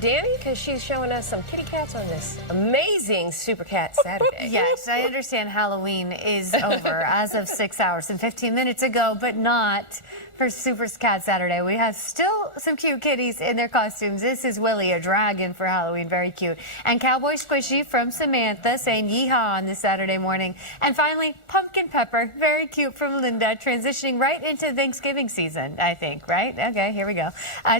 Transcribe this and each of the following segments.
Dani, because she's showing us some kitty cats on this amazing Super Cat Saturday. Yes, I understand Halloween is over as of 6 hours and 15 minutes ago, but not for Super Cat Saturday. We have still some cute kitties in their costumes. This is Willie, a dragon for Halloween, very cute. And Cowboy Squishy from Samantha saying yeehaw on this Saturday morning. And finally, Pumpkin Pepper, very cute from Linda, transitioning right into Thanksgiving season, I think, right? Okay, here we go.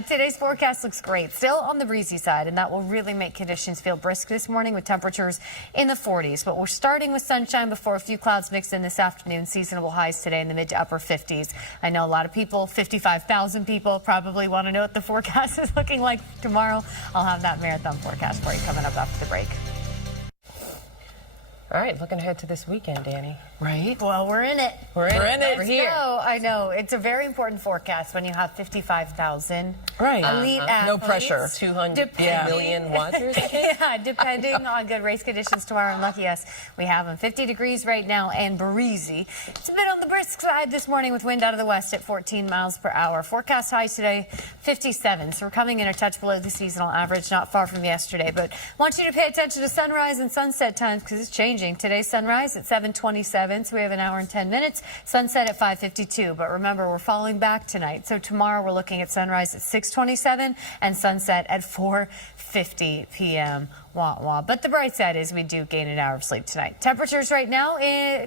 Today's forecast looks great. Still on the breezy side, and that will really make conditions feel brisk this morning with temperatures in the 40s. But we're starting with sunshine before a few clouds mix in this afternoon. Seasonable highs today in the mid to upper 50s. I know a lot of people, 55,000 people, probably want to know what the forecast is looking like tomorrow. I'll have that marathon forecast for you coming up after the break. All right, looking ahead to this weekend, Dani. Right. Well, we're in it. We're in it. We're here. I know. It's a very important forecast when you have 55,000 right. elite athletes. No pressure. 200 million watchers. Yeah, depending on good race conditions tomorrow. And lucky us, we have them. 50 degrees right now and breezy. It's a bit on the brisk side this morning with wind out of the west at 14 miles per hour. Forecast highs today, 57. So we're coming in a touch below the seasonal average, not far from yesterday. But I want you to pay attention to sunrise and sunset times because it's changing. Today's sunrise at 7:27. So we have an hour and 10 minutes. Sunset at 5:52. But remember, we're falling back tonight. So tomorrow we're looking at sunrise at 6:27 and sunset at 4:50 p.m. Wah, wah. But the bright side is we do gain an hour of sleep tonight. Temperatures right now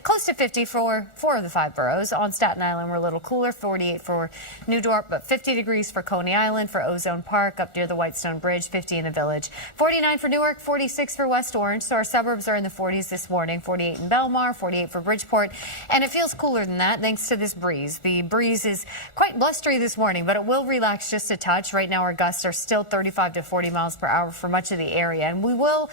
close to 50 for 4 of the 5 boroughs. On Staten Island, we're a little cooler, 48 for New Dorp, but 50 degrees for Coney Island, for Ozone Park, up near the Whitestone Bridge, 50 in the Village, 49 for Newark, 46 for West Orange. So our suburbs are in the 40s this morning, 48 in Belmar, 48 for Bridgeport, and it feels cooler than that thanks to this breeze. The breeze is quite blustery this morning, but it will relax just a touch. Right now, our gusts are still 35 to 40 miles per hour for much of the area, and we will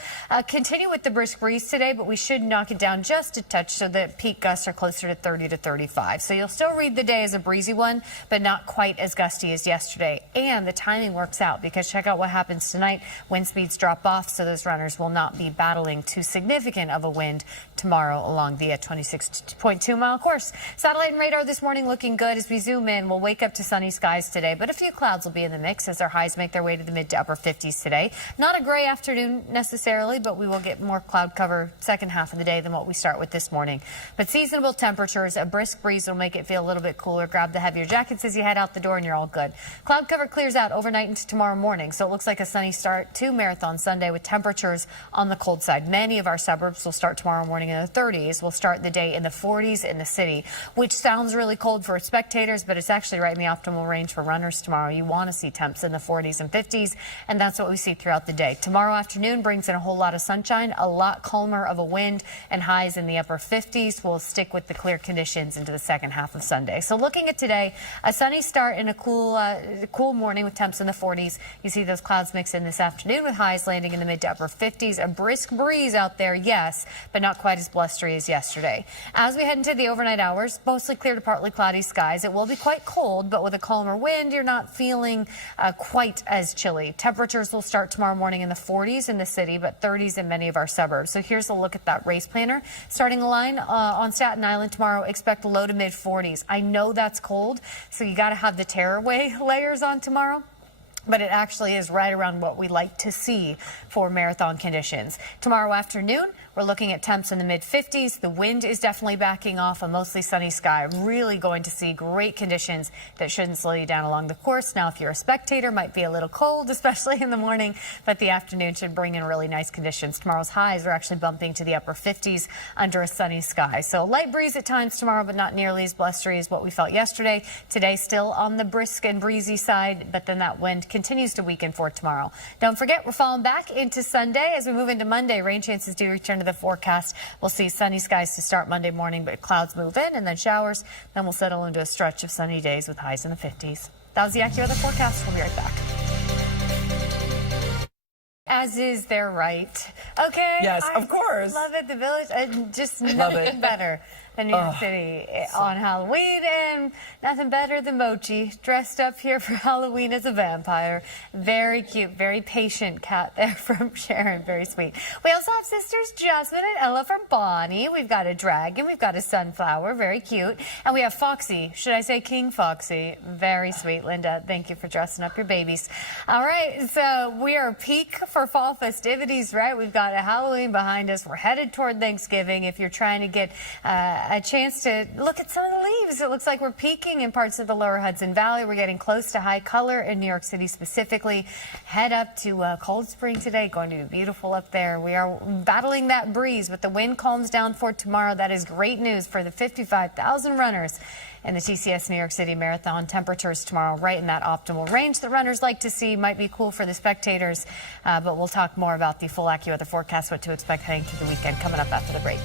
continue with the brisk breeze today, but we should knock it down just a touch so that peak gusts are closer to 30 to 35. So you'll still read the day as a breezy one, but not quite as gusty as yesterday. And the timing works out because check out what happens tonight. Wind speeds drop off, so those runners will not be battling too significant of a wind tomorrow along the 26.2 mile course. Satellite and radar this morning looking good. As we zoom in, we'll wake up to sunny skies today, but a few clouds will be in the mix as our highs make their way to the mid to upper 50s today. Not a gray afternoon necessarily, but we will get more cloud cover second half of the day than what we start with this morning. But seasonable temperatures, a brisk breeze will make it feel a little bit cooler. Grab the heavier jackets as you head out the door and you're all good. Cloud cover clears out overnight into tomorrow morning, so it looks like a sunny start to Marathon Sunday with temperatures on the cold side. Many of our suburbs will start tomorrow morning in the 30s. We'll start the day in the 40s in the city, which sounds really cold for spectators, but it's actually right in the optimal range for runners tomorrow. You want to see temps in the 40s and 50s, and that's what we see throughout the day. Tomorrow afternoon brings in a whole lot of sunshine, a lot calmer of a wind, and highs in the upper 50s. We'll stick with the clear conditions into the second half of Sunday. So looking at today, a sunny start and a cool morning with temps in the 40s. You see those clouds mix in this afternoon with highs landing in the mid to upper 50s. A brisk breeze out there, yes, but not quite as blustery as yesterday. As we head into the overnight hours, mostly clear to partly cloudy skies. It will be quite cold, but with a calmer wind, you're not feeling quite as chilly. Temperatures will start tomorrow morning in the 40s in the city, but 30s in many of our suburbs. So here's a look at that race planner. Starting a line on Staten Island tomorrow, expect low to mid 40s. I know that's cold, so you got to have the tearaway layers on tomorrow. But it actually is right around what we like to see for marathon conditions. Tomorrow afternoon, we're looking at temps in the mid-50s. The wind is definitely backing off, a mostly sunny sky. Really going to see great conditions that shouldn't slow you down along the course. Now, if you're a spectator, might be a little cold, especially in the morning, but the afternoon should bring in really nice conditions. Tomorrow's highs are actually bumping to the upper 50s under a sunny sky. So light breeze at times tomorrow, but not nearly as blustery as what we felt yesterday. Today, still on the brisk and breezy side, but then that wind continues to weaken for tomorrow. Don't forget, we're falling back into Sunday. As we move into Monday, rain chances do return to the forecast. We'll see sunny skies to start Monday morning, but clouds move in and then showers. Then we'll settle into a stretch of sunny days with highs in the 50s. That was the AccuWeather forecast. We'll be right back. As is their right. Okay. Yes, of course. Love it. The Village, just nothing better in New York City on Halloween, and nothing better than Mochi dressed up here for Halloween as a vampire. Very cute, very patient cat there from Sharon. Very sweet. We also have sisters Jasmine and Ella from Bonnie. We've got a dragon. We've got a sunflower. Very cute. And we have Foxy. Should I say King Foxy? Very sweet, Linda. Thank you for dressing up your babies. All right, so we are peak for fall festivities, right? We've got a Halloween behind us. We're headed toward Thanksgiving. If you're trying to get a chance to look at some of the leaves, it looks like we're peaking in parts of the lower Hudson Valley. We're getting close to high color in New York City specifically. Head up to Cold Spring today. Going to be beautiful up there. We are battling that breeze, but the wind calms down for tomorrow. That is great news for the 55,000 runners in the TCS New York City Marathon. Temperatures tomorrow right in that optimal range the runners like to see. Might be cool for the spectators, but we'll talk more about the full AccuWeather forecast, what to expect heading through the weekend, coming up after the break.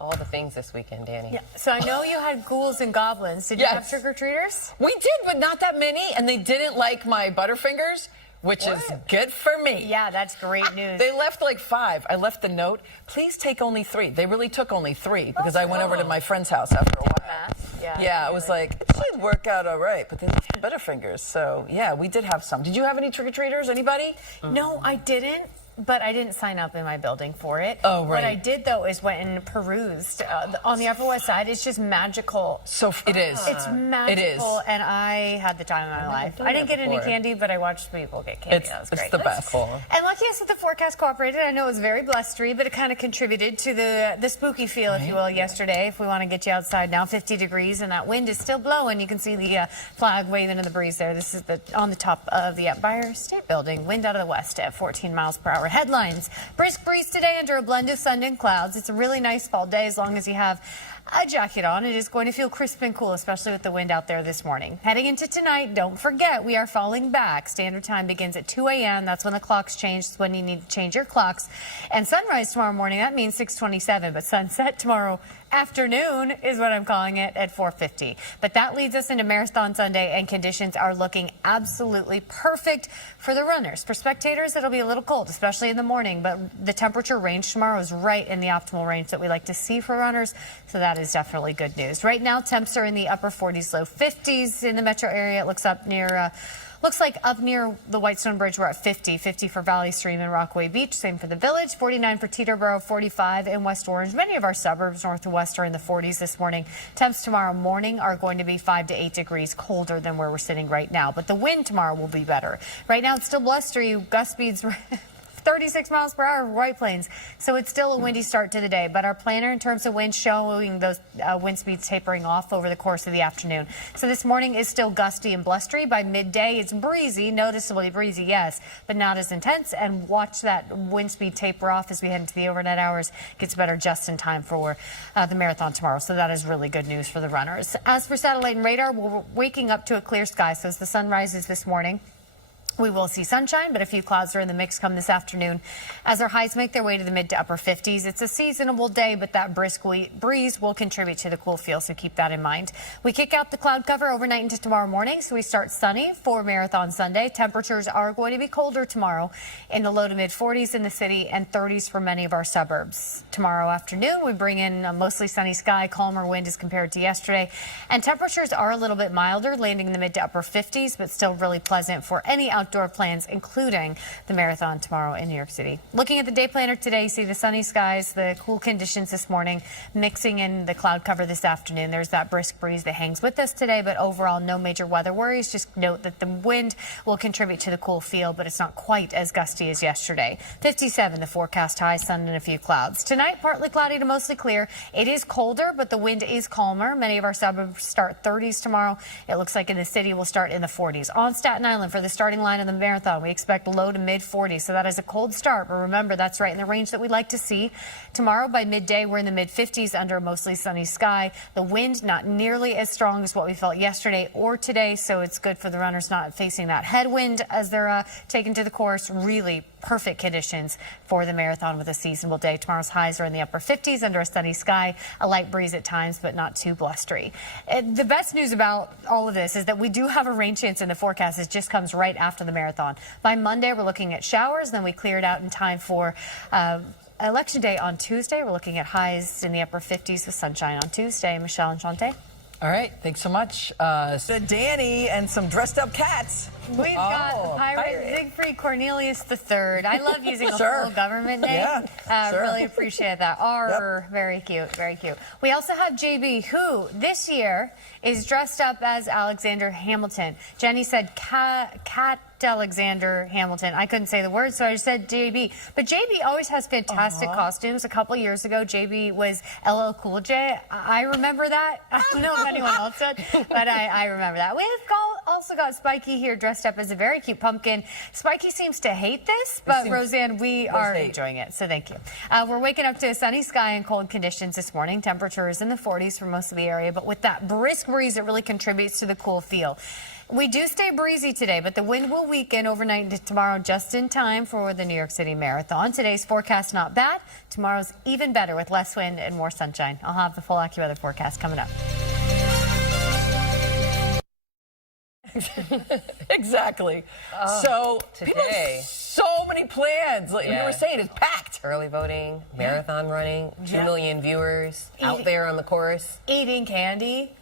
All the things this weekend, Dani. Yeah. So I know you had ghouls and goblins. Did you have trick-or-treaters? We did, but not that many, and they didn't like my Butterfingers, which is good for me. Yeah, that's great news. They left like 5. I left the note, please take only 3. They really took only 3 because I went over to my friend's house after a while. Yeah, I was like, it should work out all right, but they left Butterfingers. So, yeah, we did have some. Did you have any trick-or-treaters? Anybody? No, I didn't. But I didn't sign up in my building for it. Oh, right. What I did, though, is went and perused. On the Upper West Side, it's just magical. So it is. It's magical, it is. And I had the time of my life. I didn't get any candy, but I watched people get candy. That was great. It's the best. And lucky us that the forecast cooperated. I know it was very blustery, but it kind of contributed to the spooky feel, if you will, yesterday. If we want to get you outside now, 50 degrees, and that wind is still blowing. You can see the flag waving in the breeze there. This is on the top of the Empire State Building. Wind out of the west at 14 miles per hour. Headlines. Brisk breeze today under a blend of sun and clouds. It's a really nice fall day as long as you have a jacket on. It is going to feel crisp and cool, especially with the wind out there this morning. Heading into tonight, don't forget, we are falling back. Standard time begins at 2 a.m. That's when the clocks change. That's when you need to change your clocks. And sunrise tomorrow morning, that means 6:27. But sunset tomorrow afternoon is what I'm calling it at 4:50. But that leads us into Marathon Sunday, and conditions are looking absolutely perfect for the runners. For spectators, it'll be a little cold, especially in the morning, but the temperature range tomorrow is right in the optimal range that we like to see for runners, so that is definitely good news. Right now, temps are in the upper 40s, low 50s in the metro area. It looks like up near the Whitestone Bridge, we're at 50 for Valley Stream and Rockaway Beach. Same for the Village, 49 for Teterboro, 45 in West Orange. Many of our suburbs north and west are in the 40s this morning. Temps tomorrow morning are going to be 5 to 8 degrees colder than where we're sitting right now. But the wind tomorrow will be better. Right now, it's still blustery. Gust speeds 36 miles per hour, White Plains. So it's still a windy start to the day, but our planner in terms of wind showing those wind speeds tapering off over the course of the afternoon. So this morning is still gusty and blustery. By midday, it's breezy, noticeably breezy, yes, but not as intense. And watch that wind speed taper off as we head into the overnight hours. Gets better just in time for the marathon tomorrow. So that is really good news for the runners. As for satellite and radar, we're waking up to a clear sky. So as the sun rises this morning, we will see sunshine, but a few clouds are in the mix come this afternoon. As our highs make their way to the mid to upper 50s, it's a seasonable day, but that brisk breeze will contribute to the cool feel, so keep that in mind. We kick out the cloud cover overnight into tomorrow morning, so we start sunny for Marathon Sunday. Temperatures are going to be colder tomorrow in the low to mid 40s in the city and 30s for many of our suburbs. Tomorrow afternoon, we bring in a mostly sunny sky, calmer wind as compared to yesterday, and temperatures are a little bit milder, landing in the mid to upper 50s, but still really pleasant for any outdoor plans, including the marathon tomorrow in New York City. Looking at the day planner today, you see the sunny skies, the cool conditions this morning, mixing in the cloud cover this afternoon. There's that brisk breeze that hangs with us today, but overall, no major weather worries. Just note that the wind will contribute to the cool feel, but it's not quite as gusty as yesterday. 57, the forecast high, sun and a few clouds. Tonight, partly cloudy to mostly clear. It is colder, but the wind is calmer. Many of our suburbs start 30s tomorrow. It looks like in the city, we'll start in the 40s. On Staten Island for the starting line of the marathon, we expect low to mid 40s, so that is a cold start, but remember, that's right in the range that we like to see. Tomorrow by midday, we're in the mid 50s under a mostly sunny sky. The wind not nearly as strong as what we felt yesterday or today, so it's good for the runners not facing that headwind as they're taken to the course. Really perfect conditions for the marathon with a seasonable day. Tomorrow's highs are in the upper 50s under a sunny sky, a light breeze at times, but not too blustery. The best news about all of this is that we do have a rain chance in the forecast. It just comes right after the marathon. By Monday, we're looking at showers, then we clear it out in time for Election day on Tuesday. We're looking at highs in the upper 50s with sunshine on Tuesday. Michelle and Shante. All right, thanks so much. So Dani and some dressed up cats. We've got the pirate Siegfried Cornelius III. I love using a full government name. Yeah, Really appreciate that. Very cute, very cute. We also have JB, who this year is dressed up as Alexander Hamilton. Jenny said cat Alexander Hamilton. I couldn't say the word, so I just said JB. But JB always has fantastic costumes. A couple years ago, JB was LL Cool J. I remember that. I don't know if anyone else did, but I remember that. We've also got Spiky here dressed up as a very cute pumpkin. Spiky seems to hate this, but Roseanne, we are enjoying it, so thank you. We're waking up to a sunny sky and cold conditions this morning. Temperatures in the 40s for most of the area, but with that brisk breeze, it really contributes to the cool feel. We do stay breezy today, but the wind will weaken overnight into tomorrow just in time for the New York City Marathon. Today's forecast not bad. Tomorrow's even better with less wind and more sunshine. I'll have the full AccuWeather forecast coming up. Exactly. So people have so many plans. Like you were saying, it's packed. Early voting, marathon running, 2 million viewers out there on the course. Eating candy.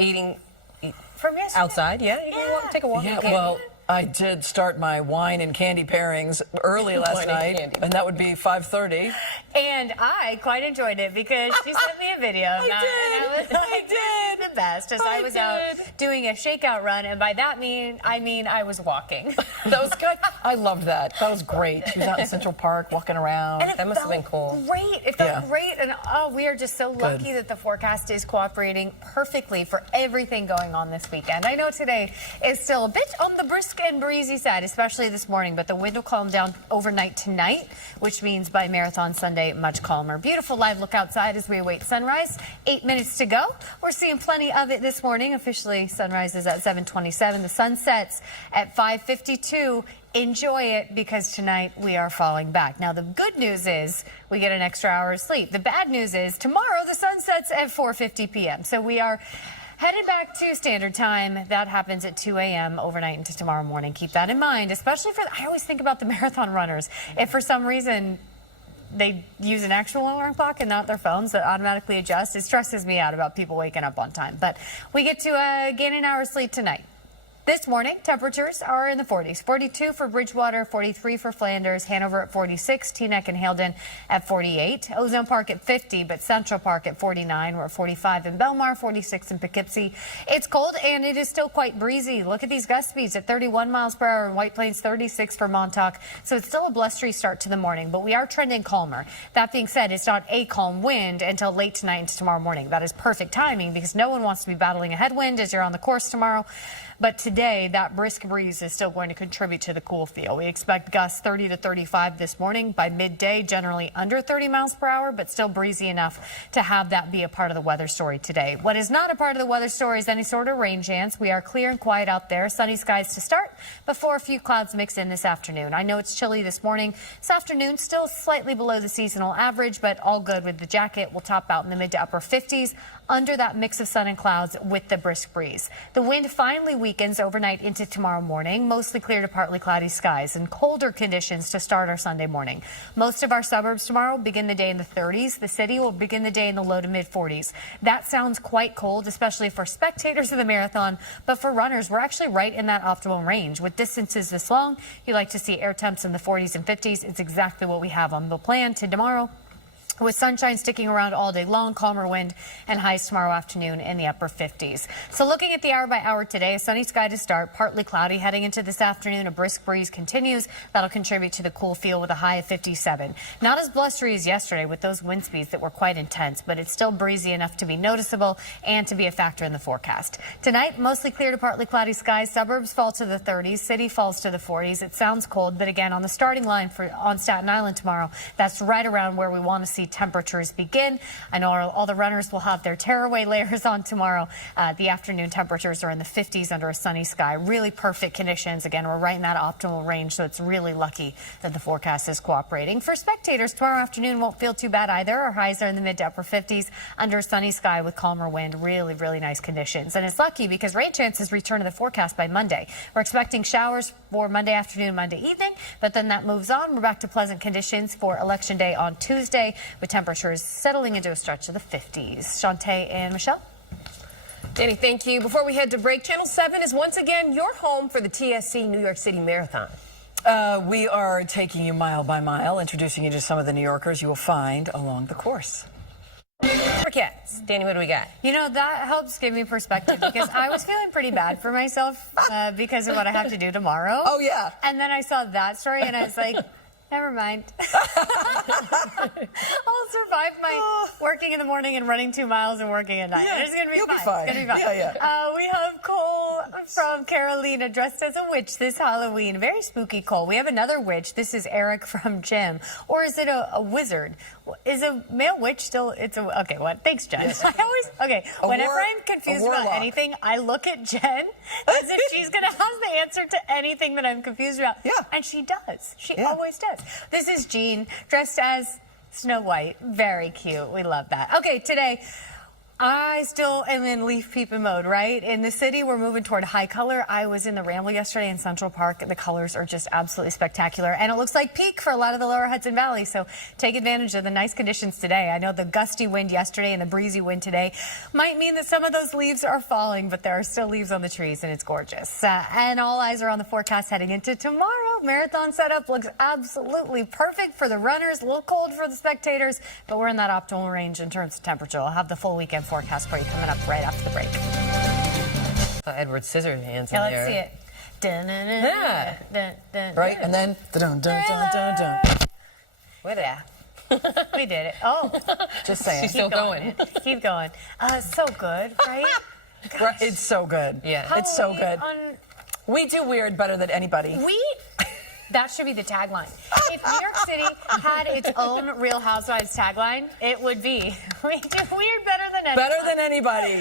From yesterday? Outside, you can take a walk. Yeah, well, I did start my wine and candy pairings early last night, and that would be 5:30. And I quite enjoyed it because she sent me a video of that. I did. The best, as I was out doing a shakeout run, and by that I mean I was walking. That was good. I loved that. That was great. She was out in Central Park walking around. And that must have been cool. Great. It felt great, and we are just so lucky that the forecast is cooperating perfectly for everything going on this weekend. I know today is still a bit on the brisk and breezy side, especially this morning, but the wind will calm down overnight tonight, which means by Marathon Sunday, much calmer. Beautiful live look outside as we await sunrise. 8 minutes to go. We're seeing plenty of it this morning. Officially, sunrise is at 7:27. The sun sets at 5:52. Enjoy it because tonight we are falling back. Now, the good news is we get an extra hour of sleep. The bad news is tomorrow the sun sets at 4:50 p.m. So we are headed back to standard time. That happens at 2 a.m. overnight into tomorrow morning. Keep that in mind, especially I always think about the marathon runners. If for some reason they use an actual alarm clock and not their phones that automatically adjust, it stresses me out about people waking up on time. But we get to gain an hour's sleep tonight. This morning, temperatures are in the 40s. 42 for Bridgewater, 43 for Flanders, Hanover at 46, Teaneck and Haledon at 48, Ozone Park at 50, but Central Park at 49. We're at 45 in Belmar, 46 in Poughkeepsie. It's cold and it is still quite breezy. Look at these gust speeds at 31 miles per hour in White Plains, 36 for Montauk. So it's still a blustery start to the morning, but we are trending calmer. That being said, it's not a calm wind until late tonight into tomorrow morning. That is perfect timing because no one wants to be battling a headwind as you're on the course tomorrow. But today, that brisk breeze is still going to contribute to the cool feel. We expect gusts 30 to 35 this morning. By midday, generally under 30 miles per hour, but still breezy enough to have that be a part of the weather story today. What is not a part of the weather story is any sort of rain chance. We are clear and quiet out there. Sunny skies to start before a few clouds mix in this afternoon. I know it's chilly this morning. This afternoon, still slightly below the seasonal average, but all good with the jacket. We'll top out in the mid to upper 50s under that mix of sun and clouds with the brisk breeze. The wind finally weakens overnight into tomorrow morning, mostly clear to partly cloudy skies and colder conditions to start our Sunday morning. Most of our suburbs tomorrow will begin the day in the 30s. The city will begin the day in the low to mid 40s. That sounds quite cold, especially for spectators of the marathon, but for runners, we're actually right in that optimal range. With distances this long, you like to see air temps in the 40s and 50s. It's exactly what we have on the plan to tomorrow, with sunshine sticking around all day long, calmer wind, and highs tomorrow afternoon in the upper 50s. So looking at the hour by hour today, a sunny sky to start, partly cloudy heading into this afternoon. A brisk breeze continues. That'll contribute to the cool feel with a high of 57. Not as blustery as yesterday with those wind speeds that were quite intense, but it's still breezy enough to be noticeable and to be a factor in the forecast. Tonight, mostly clear to partly cloudy skies. Suburbs fall to the 30s. City falls to the 40s. It sounds cold, but again, on the starting line on Staten Island tomorrow, that's right around where we want to see temperatures begin. I know all the runners will have their tearaway layers on tomorrow. The afternoon temperatures are in the 50s under a sunny sky. Really perfect conditions. Again, we're right in that optimal range, so it's really lucky that the forecast is cooperating. For spectators, tomorrow afternoon won't feel too bad either. Our highs are in the mid to upper 50s under a sunny sky with calmer wind. Really, really nice conditions. And it's lucky because rain chances return to the forecast by Monday. We're expecting showers for Monday afternoon, Monday evening, but then that moves on. We're back to pleasant conditions for Election Day on Tuesday, with temperatures settling into a stretch of the 50s. Shantae and Michelle? Dani, thank you. Before we head to break, Channel 7 is once again your home for the TSC New York City Marathon. We are taking you mile by mile, introducing you to some of the New Yorkers you will find along the course. Supercats. Dani, what do we got? You know, that helps give me perspective because I was feeling pretty bad for myself because of what I have to do tomorrow. Oh, yeah. And then I saw that story and I was like, never mind. I'll survive my working in the morning and running 2 miles and working at night. Yeah, It's going to be you'll fine. be fine. It's going to be fine. Yeah. We have Cole from Carolina dressed as a witch this Halloween. Very spooky, Cole. We have another witch. This is Eric from Jim. Or is it a wizard? Is a male witch still? Okay, what? Thanks, Jen. Yes. Whenever I'm confused about anything, I look at Jen as if she's going to have the answer to anything that I'm confused about. Yeah. And she does. She always does. This is Jean dressed as Snow White. Very cute. We love that. Okay, today I still am in leaf peeping mode, right? In the city, we're moving toward high color. I was in the Ramble yesterday in Central Park. The colors are just absolutely spectacular. And it looks like peak for a lot of the lower Hudson Valley. So take advantage of the nice conditions today. I know the gusty wind yesterday and the breezy wind today might mean that some of those leaves are falling, but there are still leaves on the trees and it's gorgeous. And all eyes are on the forecast heading into tomorrow. Marathon setup looks absolutely perfect for the runners. A little cold for the spectators, but we're in that optimal range in terms of temperature. I'll have the full weekend forecast for you coming up right after the break. Edward Scissorhands Yeah, in there. let's see it. Yeah. Right? And then, dun-dun-dun-dun-dun. Wait a We did it. Oh, Just saying. She's still going. Keep going. So good, right? Right, it's so good. Yeah. It's so good. We do weird better than anybody. That should be the tagline. If New York City had its own Real Housewives tagline, it would be, we do weird better than anybody. Better than anybody.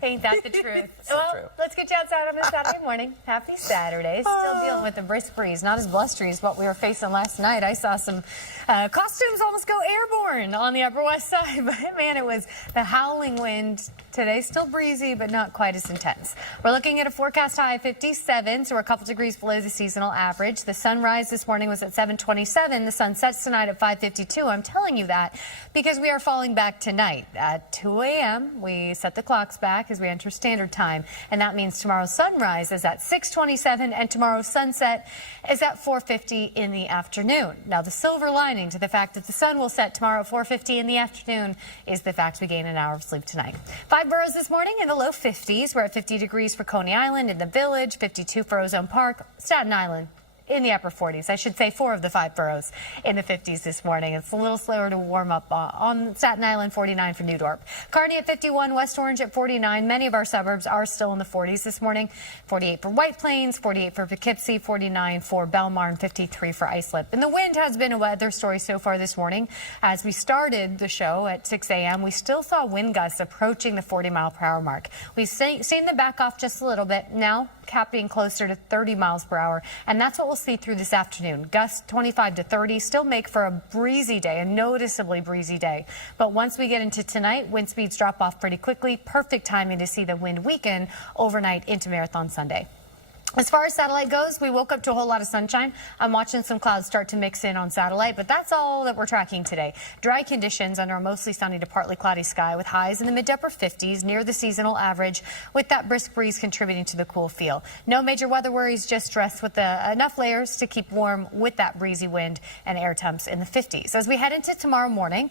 Ain't that the truth? So well, true. let's get you outside on this Saturday morning. Happy Saturday. Still dealing with the brisk breeze. Not as blustery as what we were facing last night. I saw some costumes almost go airborne on the Upper West Side. But, man, it was the howling wind today. Still breezy, but not quite as intense. We're looking at a forecast high of 57, so we're a couple degrees below the seasonal average. The sunrise this morning was at 7:27. The sun sets tonight at 5:52. I'm telling you that because we are falling back tonight. At 2 a.m., we set the clocks back as we enter standard time, and that means tomorrow's sunrise is at 6:27 and tomorrow's sunset is at 4:50 in the afternoon. Now, the silver lining to the fact that the sun will set tomorrow at 4:50 in the afternoon is the fact we gain an hour of sleep tonight. 5 boroughs this morning in the low 50s. We're at 50 degrees for Coney Island in the Village, 52 for Ozone Park, Staten Island in the upper 40s. I should say 4 of the 5 boroughs in the 50s this morning. It's a little slower to warm up on Staten Island, 49 for New Dorp. Kearney at 51, West Orange at 49. Many of our suburbs are still in the 40s this morning. 48 for White Plains, 48 for Poughkeepsie, 49 for Belmar, and 53 for Islip. And the wind has been a weather story so far this morning. As we started the show at 6 a.m., we still saw wind gusts approaching the 40-mile-per-hour mark. We've seen them back off just a little bit. Now, capping closer to 30 miles per hour. And that's what we'll see through this afternoon. Gusts 25 to 30 still make for a breezy day, a noticeably breezy day. But once we get into tonight, wind speeds drop off pretty quickly. Perfect timing to see the wind weaken overnight into Marathon Sunday. As far as satellite goes, we woke up to a whole lot of sunshine. I'm watching some clouds start to mix in on satellite, but that's all that we're tracking today. Dry conditions under a mostly sunny to partly cloudy sky with highs in the mid to upper 50s near the seasonal average, with that brisk breeze contributing to the cool feel. No major weather worries, just dressed with enough layers to keep warm with that breezy wind and air temps in the 50s. As we head into tomorrow morning,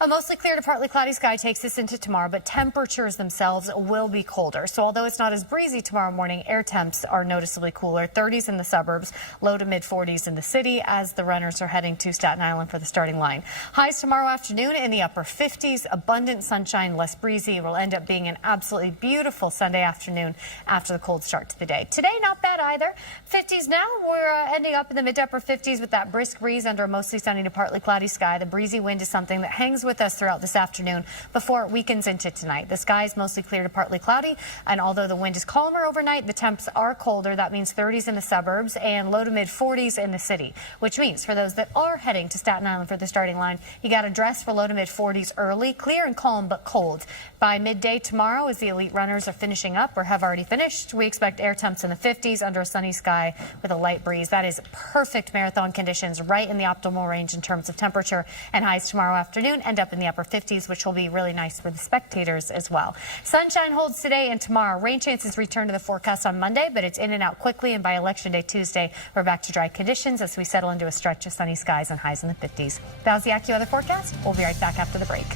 a mostly clear to partly cloudy sky takes us into tomorrow, but temperatures themselves will be colder. So although it's not as breezy tomorrow morning, air temps are noticeably cooler. 30s in the suburbs, low to mid 40s in the city as the runners are heading to Staten Island for the starting line. Highs tomorrow afternoon in the upper 50s, abundant sunshine, less breezy. It will end up being an absolutely beautiful Sunday afternoon after the cold start to the day. Today, not bad either. 50s now. We're ending up in the mid to upper 50s with that brisk breeze under a mostly sunny to partly cloudy sky. The breezy wind is something that hangs with with us throughout this afternoon before it weakens into tonight. The sky is mostly clear to partly cloudy, and although the wind is calmer overnight, the temps are colder. That means 30s in the suburbs and low to mid 40s in the city, which means for those that are heading to Staten Island for the starting line, you got to dress for low to mid 40s early. Clear and calm, but cold. By midday tomorrow, as the elite runners are finishing up or have already finished, we expect air temps in the 50s under a sunny sky with a light breeze. That is perfect marathon conditions, right in the optimal range in terms of temperature, and highs tomorrow afternoon end up in the upper 50s, which will be really nice for the spectators as well. Sunshine holds today and tomorrow. Rain chances return to the forecast on Monday, but it's in and out quickly, and by Election Day Tuesday, we're back to dry conditions as we settle into a stretch of sunny skies and highs in the 50s. That was the AccuWeather forecast. We'll be right back after the break.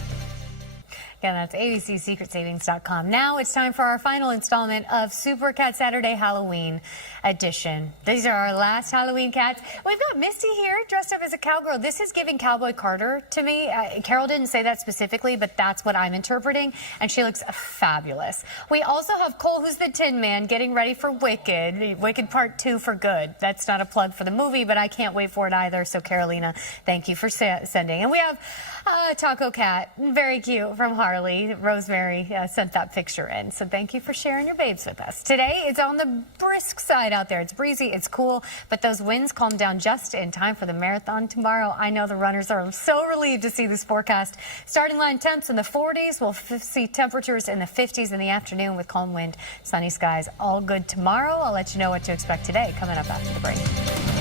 Again, that's abcsecretsavings.com. Now it's time for our final installment of Super Cat Saturday Halloween edition. These are our last Halloween cats. We've got Misty here dressed up as a cowgirl. This is giving Cowboy Carter to me. Carol didn't say that specifically, but that's what I'm interpreting, and she looks fabulous. We also have Cole, who's the Tin Man, getting ready for Wicked Part 2 for good. That's not a plug for the movie, but I can't wait for it either. So Carolina, thank you for sending. And we have Taco Cat, very cute, from Harley. Rosemary sent that picture in. So thank you for sharing your babes with us. Today, it's on the brisk side out there. It's breezy, it's cool, but those winds calm down just in time for the marathon tomorrow. I know the runners are so relieved to see this forecast. Starting line temps in the 40s. We'll see temperatures in the 50s in the afternoon with calm wind, sunny skies. All good tomorrow. I'll let you know what to expect today coming up after the break.